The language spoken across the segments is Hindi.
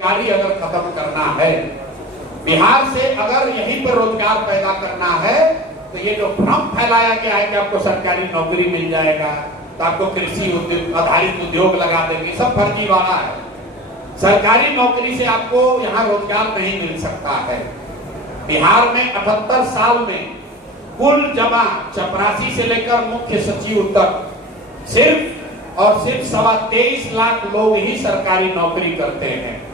बेरोजगारी अगर खत्म करना है, बिहार से अगर यहीं पर रोजगार पैदा करना है, तो ये जो भ्रम फैलाया गया है कि आपको सरकारी नौकरी मिल जाएगा, तो आपको कृषि आधारित उद्योग लगा देंगे, सब फर्जीवाड़ा है। सरकारी नौकरी से आपको यहाँ रोजगार नहीं मिल सकता है। बिहार में 78 साल में कुल जमा चपरासी से लेकर मुख्य सचिव तक सिर्फ और सिर्फ 23.25 लाख लोग ही सरकारी नौकरी करते हैं।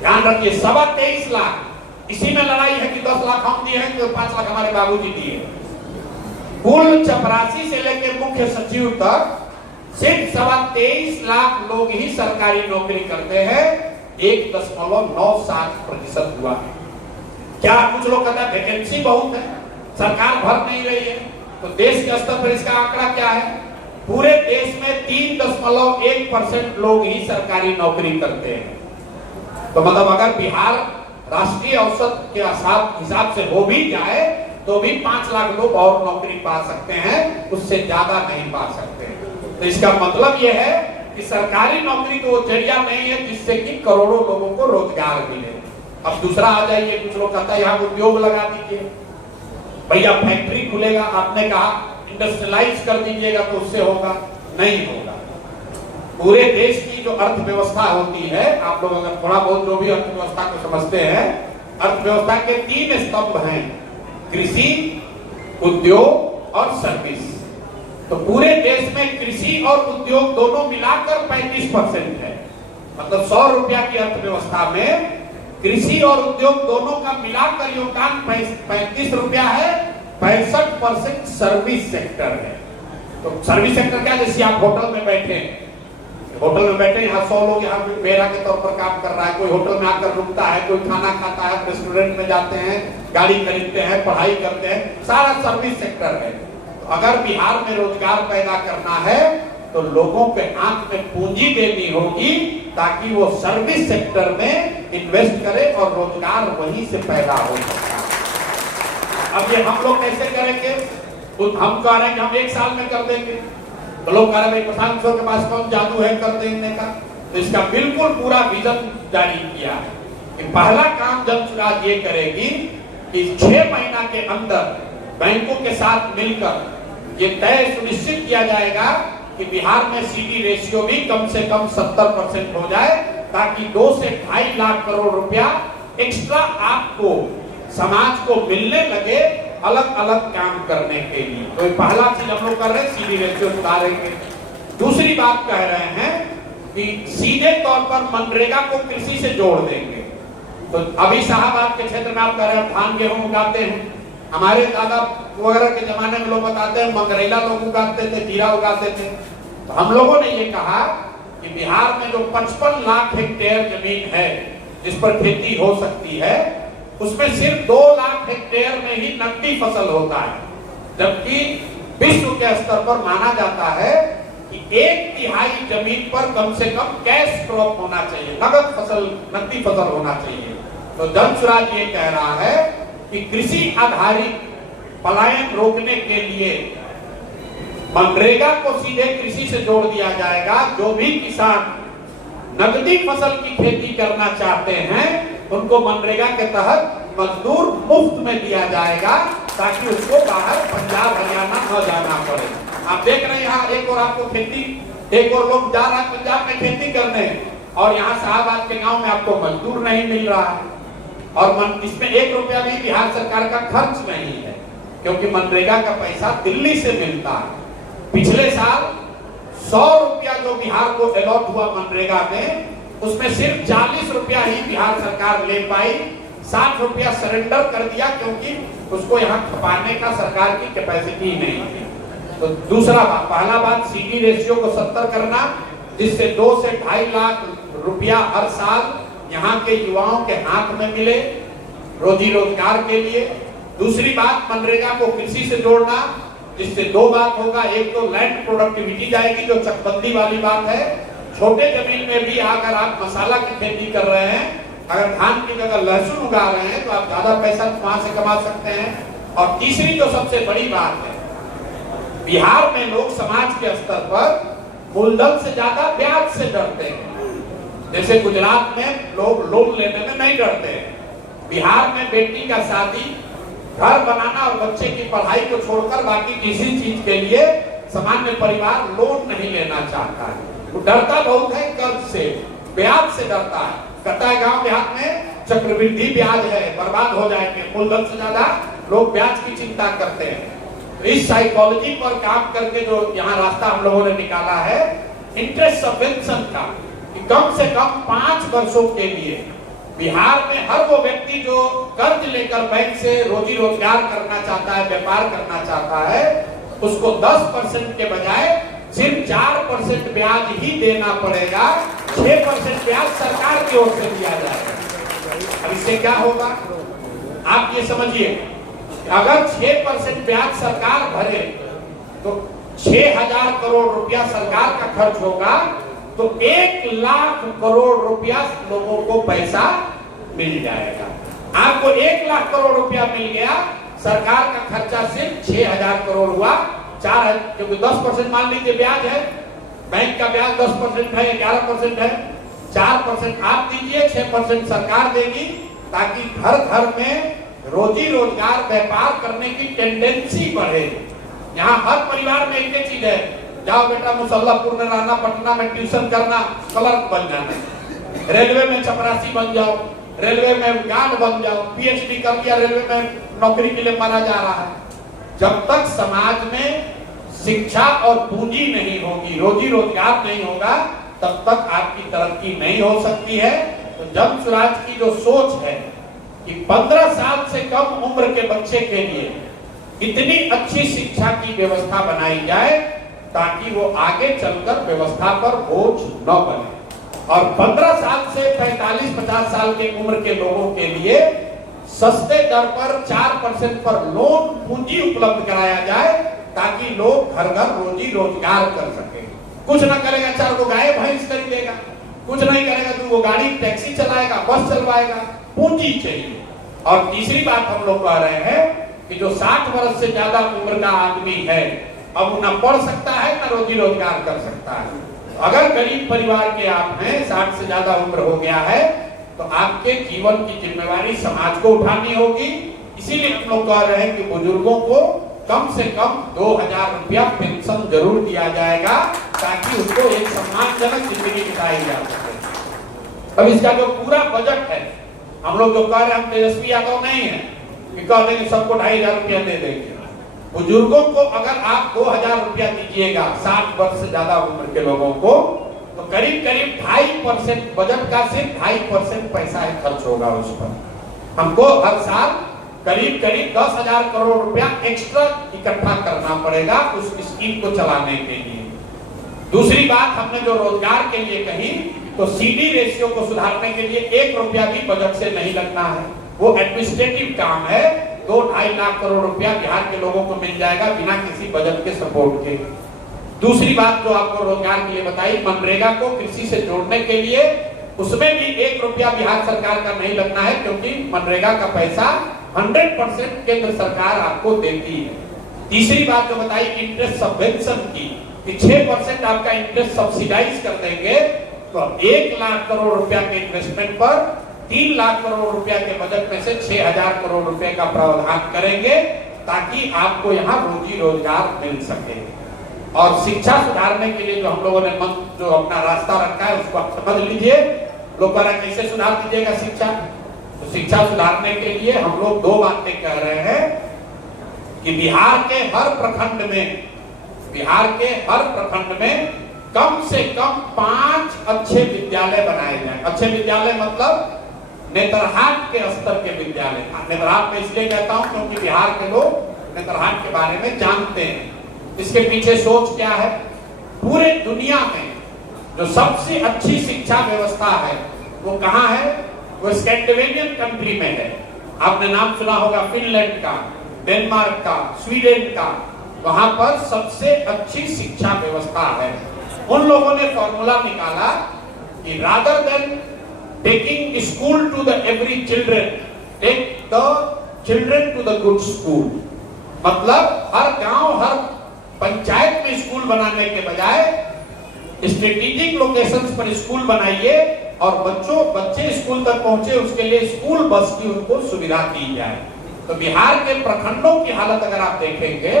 ध्यान रखिए, 23.25 लाख। इसी में लड़ाई है कि 10 लाख हम दिए हैं तो 5 लाख हमारे बाबूजी दिए। कुल चपरासी से लेकर मुख्य सचिव तक सिर्फ 23.25 लाख लोग ही सरकारी नौकरी करते हैं। 1.97% हुआ है। क्या कुछ लोग कहते हैं वैकेंसी बहुत है, सरकार भर नहीं रही है, तो देश के स्तर पर इसका आंकड़ा क्या है? पूरे देश में 3.1% लोग ही सरकारी नौकरी करते हैं। तो मतलब अगर बिहार राष्ट्रीय औसत के हिसाब से हो भी जाए तो भी 5 लाख लोग और नौकरी पा सकते हैं, उससे ज्यादा नहीं पा सकते। तो इसका मतलब यह है कि सरकारी नौकरी तो जरिया नहीं है जिससे कि करोड़ों लोगों को रोजगार मिले। अब दूसरा आ जाइए, कुछ लोग कहता है यहाँ उद्योग लगा दीजिए, भैया फैक्ट्री खुलेगा, आपने कहा इंडस्ट्रियलाइज कर दीजिएगा तो उससे होगा, नहीं होगा। पूरे देश की जो अर्थव्यवस्था होती है, आप लोग अगर थोड़ा बहुत जो भी अर्थव्यवस्था को समझते हैं, अर्थव्यवस्था के 3 स्तंभ हैं, कृषि, उद्योग और सर्विस। तो पूरे देश में कृषि और उद्योग दोनों मिलाकर 35% है। मतलब 100 रुपया की अर्थव्यवस्था में कृषि और उद्योग दोनों का मिलाकर योगदान 35 रुपया है। 65% सर्विस सेक्टर है। तो सर्विस सेक्टर क्या, जैसे आप होटल में बैठे, यहाँ 100 लोग यहाँ मेरा के तौर पर काम कर रहा है, कोई होटल में आकर रुकता है, कोई खाना खाता है, रेस्टोरेंट में जाते हैं, गाड़ी खरीदते हैं, पढ़ाई करते हैं, सारा सर्विस सेक्टर है। तो अगर बिहार में रोजगार पैदा करना है तो लोगों के आंख में पूंजी देनी होगी ताकि वो सर्विस सेक्टर में इन्वेस्ट करे और रोजगार वहीं से पैदा हो सकता है। अब ये हम लोग कैसे करेंगे? तो हम कह रहे हैं कि हम 1 साल में कर देंगे, तो लोग कह रहे हैं प्रशांत किशोर के पास कौन जादू है कर देने का। तो इसका बिल्कुल पूरा विजन जारी किया है कि पहला काम जनसुराज ये करेगी कि 6 महीना के अंदर बैंकों के साथ मिलकर ये तय सुनिश्चित किया जाएगा कि बिहार में सीडी रेशियो भी कम से कम 70% हो जाए, ताकि 2 से 2.5 लाख करोड़ रुपया एक्स्ट्रा आपको समाज को मिलने लगे अलग अलग काम करने के लिए। तो पहला चीज हम लोग कर रहे हैं, सीडी रेशियो सुधारेंगे। दूसरी बात कह रहे हैं कि सीधे तौर पर मनरेगा को कृषि से जोड़ देंगे। तो अभी शाहबाद के क्षेत्र में आप कह रहे हैं धान गेहूं उगाते हैं, हमारे दादा वगैरह के जमाने में लोग बताते हैं मंगरेला लोग उगाते थे, जीरा उगाते थे। तो हम लोगों ने ये कहा कि बिहार में जो 55 लाख हेक्टेयर जमीन है जिस पर खेती हो सकती है, उसमें सिर्फ 2 लाख हेक्टेयर में ही नकदी फसल होता है, जबकि विश्व के स्तर पर माना जाता है कि 1/3 जमीन पर कम से कम कैश क्रॉप होना चाहिए, नगद फसल, नकदी फसल होना चाहिए। तो जनसुराज ये कह रहा है कि कृषि आधारित पलायन रोकने के लिए मनरेगा को सीधे कृषि से जोड़ दिया जाएगा। जो भी किसान नकदी फसल की खेती करना चाहते हैं उनको मनरेगा के तहत मजदूर मुफ्त में दिया जाएगा, ताकि उसको बाहर पंजाब हरियाणा न जाना पड़े। आप देख रहे हैं यहाँ एक और आपको खेती, एक और लोग जा रहा है पंजाब में खेती करने, और यहाँ शाहबाद के गांव में आपको मजदूर नहीं मिल रहा है। और इसमें 1 रुपया भी बिहार सरकार का खर्च नहीं है, क्योंकि मनरेगा का पैसा दिल्ली से मिलता है। पिछले साल 100 रुपया जो बिहार को अलॉट हुआ मनरेगा में, उसमें सिर्फ 40 रुपया ही बिहार सरकार ले पाई, 60 रुपया सरेंडर कर दिया, क्योंकि उसको यहाँ खपाने का सरकार की कैपेसिटी नहीं है। तो दूसरा बात, पहला बात सीडी रेशियो को 70 करना, जिससे 2 से 2.5 लाख रुपया हर साल यहाँ के युवाओं के हाथ में मिले रोजी रोजगार के लिए। दूसरी बात, मनरेगा को कृषि से जोड़ना, जिससे 2 बात होगा, एक तो लैंड प्रोडक्टिविटी जाएगी, जो चकबंदी वाली बात है। छोटे जमीन में भी अगर आप मसाला की खेती कर रहे हैं, अगर धान की जगह लहसुन उगा रहे हैं, तो आप ज्यादा पैसा वहां से कमा सकते हैं। और तीसरी जो सबसे बड़ी बात है, बिहार में लोग समाज के स्तर पर मूलधन से ज्यादा ब्याज से डरते हैं। जैसे गुजरात में लोग लोन लेने में नहीं डरते हैं, बिहार में बेटी का शादी, घर बनाना और बच्चे की पढ़ाई को छोड़कर बाकी किसी चीज के लिए सामान्य परिवार लोन नहीं लेना चाहता है। वो डरता बहुत है कर्ज से, ब्याज से डरता है। कहता है गांव देहात में चक्रवृद्धि ब्याज है, बर्बाद हो जाएंगे, मूलधन से ज्यादा लोग ब्याज की चिंता करते हैं। तो इस साइकोलॉजी पर काम करके जो यहाँ रास्ता हम लोगों ने निकाला है इंटरेस्ट सबवेंशन का, कि कम से कम 5 वर्षों के लिए बिहार में हर वो व्यक्ति जो कर्ज लेकर बैंक से रोजी रोजगार करना चाहता है, व्यापार करना चाहता है, उसको 10% के बजाय सिर्फ 4% ब्याज ही देना पड़ेगा, 6% ब्याज सरकार की ओर से दिया जाएगा। अब इससे क्या होगा आप ये समझिए, अगर 6% ब्याज सरकार भरे तो 6,000 करोड़ रुपया सरकार का खर्च होगा, तो 1 लाख करोड़ रुपया लोगों को पैसा मिल जाएगा। आपको 1 लाख करोड़ रुपया मिल गया, सरकार का खर्चा सिर्फ 6,000 करोड़ हुआ। 4 क्योंकि 10% मान लीजिए ब्याज है, बैंक का ब्याज 10% है, 11% है, 4% आप दीजिए, 6% सरकार देगी, ताकि घर घर में रोजी रोजगार व्यापार करने की टेंडेंसी बढ़े। यहाँ हर परिवार में एक ही चीज है, जाओ बेटा मुसल्लापुर में रहना, पटना में ट्यूशन करना, क्लर्क बन जाना, रेलवे में चपरासी बन जाओ, रेलवे में गार्ड बन जाओ, पीएचडी कर लिया, रेलवे में नौकरी के लिए मारा जा रहा है। जब तक समाज में शिक्षा और पूंजी नहीं होगी, रोजी रोजगार नहीं होगा, तब तक आपकी तरक्की नहीं हो सकती है। तो जन स्वराज की जो सोच है कि 15 साल से कम उम्र के बच्चे के लिए इतनी अच्छी शिक्षा की व्यवस्था बनाई जाए ताकि वो आगे चलकर व्यवस्था पर बोझ न बने, और 15 साल से 45-50 साल की उम्र के लोगों के लिए सस्ते दर पर 4% पर लोन पूंजी उपलब्ध कराया जाए, ताकि लोग घर घर रोजी रोजगार कर सके। कुछ ना करेगा, 4 को गाय भैंस खरीदेगा, कुछ नहीं करेगा, 2 गाड़ी टैक्सी चलाएगा, बस चलवाएगा, पूंजी चाहिए। और तीसरी बात हम लोग कह रहे हैं कि जो 60 वर्ष से ज्यादा उम्र का आदमी है, अब ना पढ़ सकता है ना रोजी रोजगार कर सकता है। अगर गरीब परिवार के आप हैं, 60 से ज्यादा उम्र हो गया है, तो आपके जीवन की जिम्मेवारी समाज को उठानी होगी। इसीलिए हम लोग कह रहे हैं कि बुजुर्गों को कम से कम 2,000 रुपया पेंशन जरूर दिया जाएगा, ताकि उसको एक सम्मानजनक जिंदगी बिताई जा सके। अब इसका जो पूरा बजट है, हम लोग जो कह रहे हैं, हम तेजस्वी यादव नहीं है कि कह देंगे सबको 2,500 रुपया दे देंगे। बुजुर्गों को अगर आप 2,000 रुपया दीजिएगा 60 वर्ष से ज्यादा उम्र के लोगों को, तो करीब करीब 2.5% बजट का सिर्फ 2.5% पैसा ही खर्च होगा उस पर। हमको हर साल करीब करीब 10,000 करोड़ रुपया एक्स्ट्रा इकट्ठा करना पड़ेगा उस स्कीम को चलाने के लिए। दूसरी बात हमने जो रोजगार के लिए कही, तो सीडी रेशियो को सुधारने के लिए 1 रुपया भी बजट से नहीं लगना है, वो एडमिनिस्ट्रेटिव काम है। 2-2.5 लाख करोड़ रुपया बिहार के लोगों को मिल जाएगा बिना किसी बजट के सपोर्ट के। दूसरी बात जो आपको रोजगार के लिए बताई, मनरेगा को कृषि से जोड़ने के लिए, उसमें भी 1 रुपया बिहार सरकार का नहीं लगना है, क्योंकि मनरेगा का पैसा 100% केंद्र सरकार आपको देती है। तीसरी बात जो बताई इंटरेस्ट सबवेंशन की, कि 6% आपका इंटरेस्ट सब्सिडाइज कर देंगे, तो 1 लाख करोड़ रुपया के इन्वेस्टमेंट पर 3 लाख करोड़ रुपया के बजट में से 6,000 करोड़ रुपए का प्रावधान करेंगे, ताकि आपको यहाँ रोजी रोजगार मिल सके। और शिक्षा सुधारने के लिए जो हम लोगों ने जो अपना रास्ता रखा है, उसको आप समझ लीजिए। लोग कह रहे हैं कैसे सुधार दीजिएगा शिक्षा, तो शिक्षा सुधारने के लिए हम लोग 2 बातें कह रहे हैं कि बिहार के हर प्रखंड में कम से कम 5 अच्छे विद्यालय बनाए जाए। अच्छे विद्यालय मतलब नेत्रहाट के स्तर के विद्यालय। नेत्रहाट में इसलिए कहता हूं क्योंकि बिहार के लोग नेत्रहाट के बारे में जानते हैं। इसके पीछे सोच क्या है, पूरे दुनिया में जो सबसे अच्छी शिक्षा व्यवस्था है वो कहाँ है, वो स्कैंडिनेवियन कंट्री में है। आपने नाम सुना होगा फिनलैंड का, डेनमार्क का, स्वीडन का, वहां पर सबसे अच्छी शिक्षा व्यवस्था है। उन लोगों ने फॉर्मूला निकाला कि rather than taking school to the every children, take the children to the good school. मतलब हर गांव, हर पंचायत में स्कूल बनाने के बजाय स्ट्रेटेजिक लोकेशंस पर स्कूल बनाइए और बच्चे स्कूल तक पहुंचे उसके लिए स्कूल बस की उनको सुविधा दी जाए। तो बिहार के प्रखंडों की हालत अगर आप देखेंगे,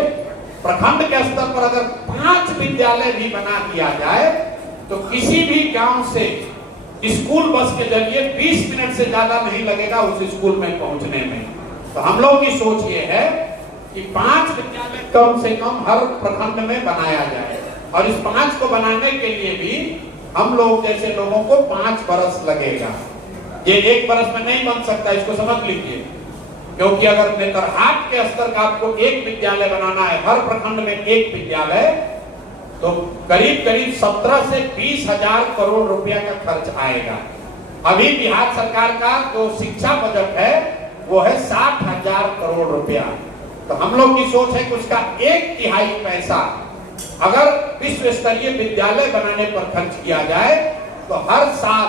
प्रखंड के स्तर पर अगर 5 विद्यालय भी बना दिया जाए तो किसी भी गांव से स्कूल बस के जरिए 20 मिनट से ज्यादा नहीं लगेगा उस स्कूल में पहुंचने में। तो हम लोग की सोच ये है कि 5 विद्यालय कम से कम हर प्रखंड में बनाया जाए, और इस 5 को बनाने के लिए भी हम लोग जैसे लोगों को 5 बरस लगेगा। ये 1 बरस में नहीं बन सकता, इसको समझ लीजिए। क्योंकि अगर नेतरहाट के स्तर का आपको 1 विद्यालय बनाना है, हर प्रखंड में 1 विद्यालय, तो करीब 17 से 20 हजार करोड़ रुपया का खर्च आएगा। अभी बिहार सरकार का जो शिक्षा बजट है वो है 60,000 करोड़ रुपया। तो हम लोग की सोच है कि उसका 1/3 पैसा अगर विश्व स्तरीय विद्यालय बनाने पर खर्च किया जाए तो हर साल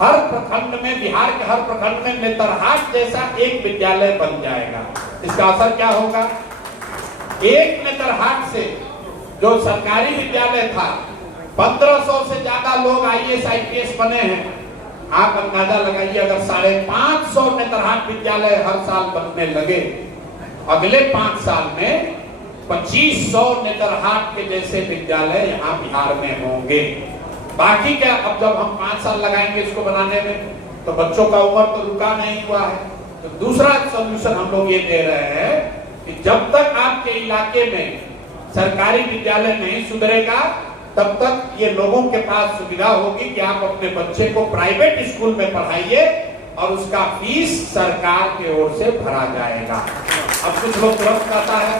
हर प्रखंड में, बिहार के हर प्रखंड में नेतरहाट जैसा 1 विद्यालय बन जाएगा। इसका असर क्या होगा? एक नेतरहाट से जो सरकारी विद्यालय था 1500 से ज्यादा लोग IAS IPS बने हैं। आप अंदाजा लगाइए, अगर 550 नेतरहाट विद्यालय हर साल बनने लगे, अगले 5 साल में 2500 नेतरहाट के जैसे विद्यालय यहाँ बिहार में होंगे। बाकी क्या, अब जब हम 5 साल लगाएंगे इसको बनाने में तो बच्चों का उम्र तो रुका नहीं हुआ है। तो दूसरा सॉल्यूशन हम लोग ये दे रहे हैं कि जब तक आपके इलाके में सरकारी विद्यालय नहीं सुधरेगा तब तक ये लोगों के पास सुविधा होगी कि आप अपने बच्चे को प्राइवेट स्कूल में पढ़ाइए और उसका फीस सरकार की ओर से भरा जाएगा। अब कुछ लोग तुरंत कहता है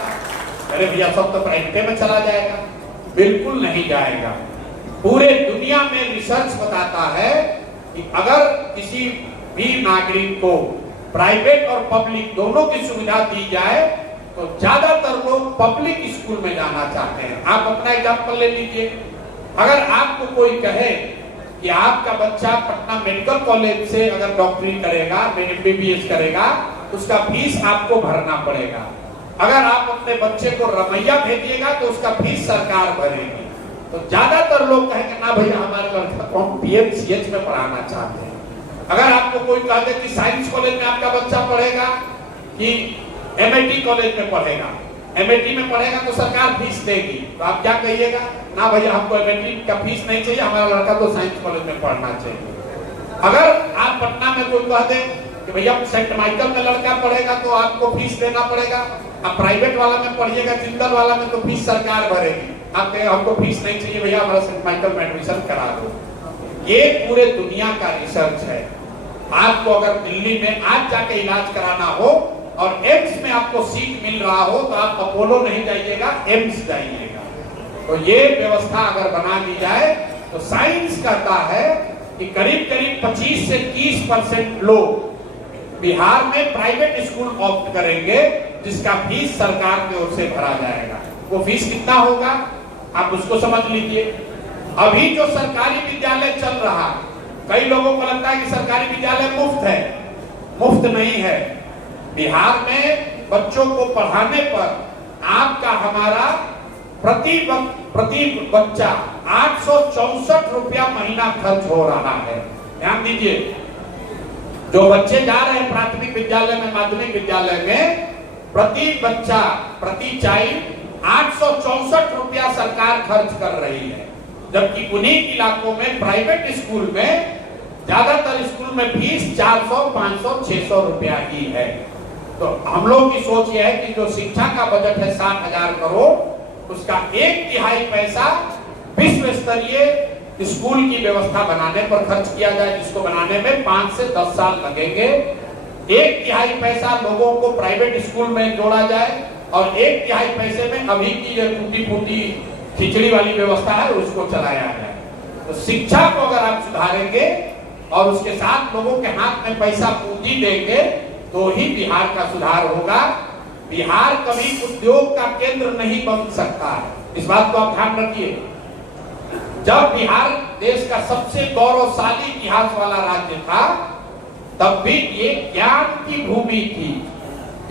अरे भैया सब तो प्राइवेट में चला जाएगा। बिल्कुल नहीं जाएगा। पूरे दुनिया में रिसर्च बताता है कि अगर किसी भी नागरिक को प्राइवेट और पब्लिक दोनों की सुविधा दी जाए तो ज्यादातर लोग पब्लिक स्कूल में जाना चाहते हैं। आप अपना एग्जाम्पल ले लीजिए। अगर आपको कोई कहे कि आपका बच्चा पटना मेडिकल कॉलेज से अगर डॉक्टरी करेगा, MBBS करेगा, उसका फीस आपको भरना पड़ेगा। अगर आप अपने बच्चे को रमैया भेजिएगा तो उसका फीस सरकार भरेगी। तो ज्यादातर लोग कहेंगे ना भैया हमारे लड़का को हम PMCH में पढ़ाना चाहते हैं। अगर आपको कोई कह दे कि साइंस कॉलेज में आपका बच्चा पढ़ेगा कि MIT कॉलेज में पढ़ेगा, MIT में पढ़ेगा तो सरकार फीस देगी, तो आप क्या कहिएगा? ना भैया हमको MIT का फीस नहीं चाहिए, हमारा लड़का तो साइंस कॉलेज में पढ़ना चाहिए। अगर आप पटना में कोई कह दे कि भैया सेंट माइकल में लड़का पढ़ेगा तो आपको फीस देना पड़ेगा, आप प्राइवेट वाला में पढ़िएगा, जिंदल वाला में तो फीस सरकार भरेगी। आप कहें हमको फीस नहीं चाहिए भैया हमारा सेंट माइकल में एडमिशन करा दो। ये पूरे दुनिया का रिसर्च है। आपको अगर दिल्ली में आज जाके इलाज कराना हो और एम्स में आपको सीट मिल रहा हो तो आप अपोलो नहीं जाइएगा, एम्स जाइएगा। तो ये व्यवस्था अगर बना दी जाए तो साइंस कहता है कि करीब 25 से 30% लोग बिहार में प्राइवेट स्कूल ऑप्ट करेंगे जिसका फीस सरकार की ओर से भरा जाएगा। वो फीस कितना होगा आप उसको समझ लीजिए। अभी जो सरकारी विद्यालय चल रहा, कई लोगों को लगता है कि सरकारी विद्यालय मुफ्त है। मुफ्त नहीं है। बिहार में बच्चों को पढ़ाने पर आपका हमारा प्रति बच्चा 864 रुपया महीना खर्च हो रहा है। ध्यान दीजिए, जो बच्चे जा रहे हैं प्राथमिक विद्यालय में, माध्यमिक विद्यालय में, प्रति बच्चा प्रति चाइल्ड 864 रुपया सरकार खर्च कर रही है। जबकि उन्हीं इलाकों में प्राइवेट स्कूल में ज्यादातर स्कूल में फीस 400, 500, 600 रुपया ही है। तो हम लोग की सोच यह है कि जो शिक्षा का बजट है 60,000 करोड़, उसका 1/3 पैसा विश्व स्तरीय स्कूल की व्यवस्था बनाने पर खर्च किया जाए, जिसको बनाने में 5 से 10 साल लगेंगे। 1/3 पैसा लोगों को प्राइवेट स्कूल में जोड़ा जाए और 1/3 पैसे में अभी की जो टूटी फूटी खिचड़ी वाली व्यवस्था है उसको चलाया जाए। तो शिक्षा को अगर आप सुधारेंगे और उसके साथ लोगों के हाथ में पैसा पूंजी देंगे तो ही बिहार का सुधार होगा। बिहार कभी उद्योग का केंद्र नहीं बन सकता है, इस बात को आप ध्यान रखिए। जब बिहार देश का सबसे गौरवशाली इतिहास वाला राज्य था तब भी ये ज्ञान की भूमि थी।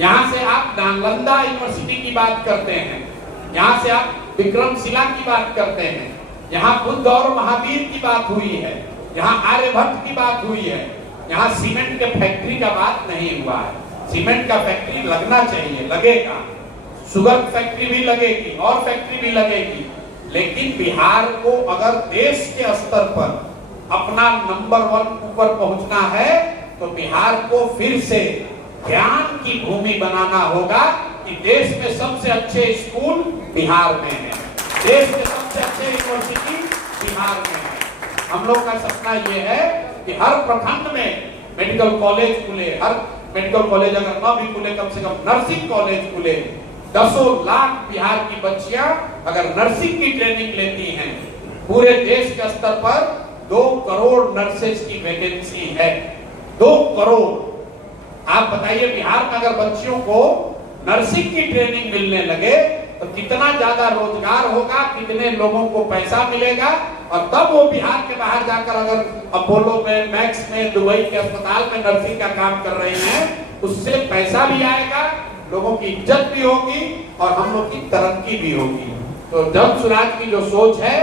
यहाँ से आप नालंदा यूनिवर्सिटी की बात करते हैं, यहाँ से आप विक्रमशिला की बात करते हैं, यहाँ बुद्ध और महावीर की बात हुई है। यहाँ आर्यभट्ट की बात हुई है, यहाँ सीमेंट के फैक्ट्री का बात नहीं हुआ है। सीमेंट का फैक्ट्री लगना चाहिए, लगेगा, शुगर फैक्ट्री भी लगेगी और फैक्ट्री भी लगेगी, लेकिन बिहार को अगर देश के स्तर पर अपना नंबर 1 ऊपर पहुंचना है तो बिहार को फिर से ज्ञान की भूमि बनाना होगा कि देश में सबसे अच्छे स्कूल बिहार में है, देश के सबसे अच्छे यूनिवर्सिटी बिहार में है। हम लोग का सपना ये है कि हर प्रखंड में मेडिकल कॉलेज खुले, हर मेडिकल कॉलेज अगर न भी खुले कम से कम नर्सिंग कॉलेज खुले। 10 लाख बिहार की बच्चियां अगर नर्सिंग की ट्रेनिंग लेती हैं, पूरे देश के स्तर पर 2 करोड़ नर्सेज की वैकेंसी है, 2 करोड़। आप बताइए बिहार में अगर बच्चियों को नर्सिंग की ट्रेनिंग मिलने लगे तो कितना ज्यादा रोजगार होगा, कितने लोगों को पैसा मिलेगा, और तब वो बिहार के बाहर जाकर अगर अपोलो में, मैक्स में, दुबई के अस्पताल में नर्सिंग का काम कर रहे हैं, उससे पैसा भी आएगा, लोगों की इज्जत भी होगी और हम लोग की तरक्की भी होगी। तो जन स्वराज की जो सोच है,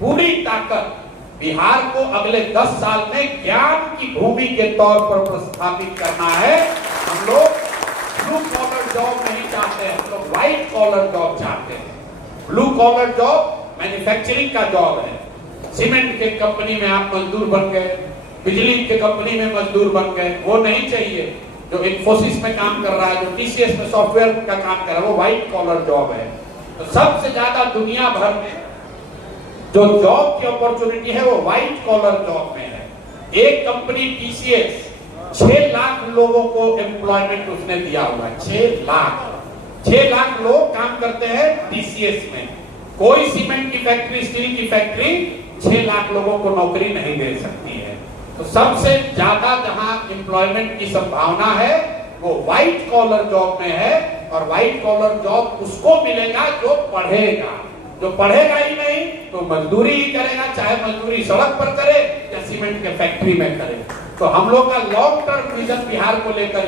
पूरी ताकत बिहार को अगले 10 साल में ज्ञान की भूमि के तौर पर प्रस्थापित करना है। हम लोग ब्लू कॉलर जॉब नहीं चाहते हैं, हम लोग व्हाइट कॉलर जॉब चाहते हैं। ब्लू कॉलर जॉब मैन्युफैक्चरिंग का जॉब है, सीमेंट के कंपनी में आप मजदूर बन गए, बिजली के कंपनी में मजदूर बन गए, वो नहीं चाहिए। जो इन्फोसिस में काम कर रहा है, जो टीसीएस में सॉफ्टवेयर का काम कर रहा है, वो व्हाइट कॉलर जॉब है। तो सबसे ज्यादा दुनिया भर में जो जॉब की अपॉर्चुनिटी है वो व्हाइट कॉलर जॉब में है। एक कंपनी टीसीएस 6 लाख लोगों को एम्प्लॉयमेंट उसने दिया हुआ है, 6 लाख लोग काम करते हैं टीसीएस में। कोई सीमेंट की फैक्ट्री, स्टील की फैक्ट्री 6 लाख लोगों को नौकरी नहीं दे सकती है। तो सबसे ज्यादा जहां एम्प्लॉयमेंट की संभावना है वो व्हाइट कॉलर जॉब में है, और व्हाइट कॉलर जॉब उसको मिलेगा जो पढ़ेगा। जो पढ़ेगा ही नहीं तो मजदूरी ही करेगा, चाहे मजदूरी सड़क पर करे या सीमेंट के फैक्ट्री में करे। तो हम लोग का लॉन्ग टर्म विजन बिहार को लेकर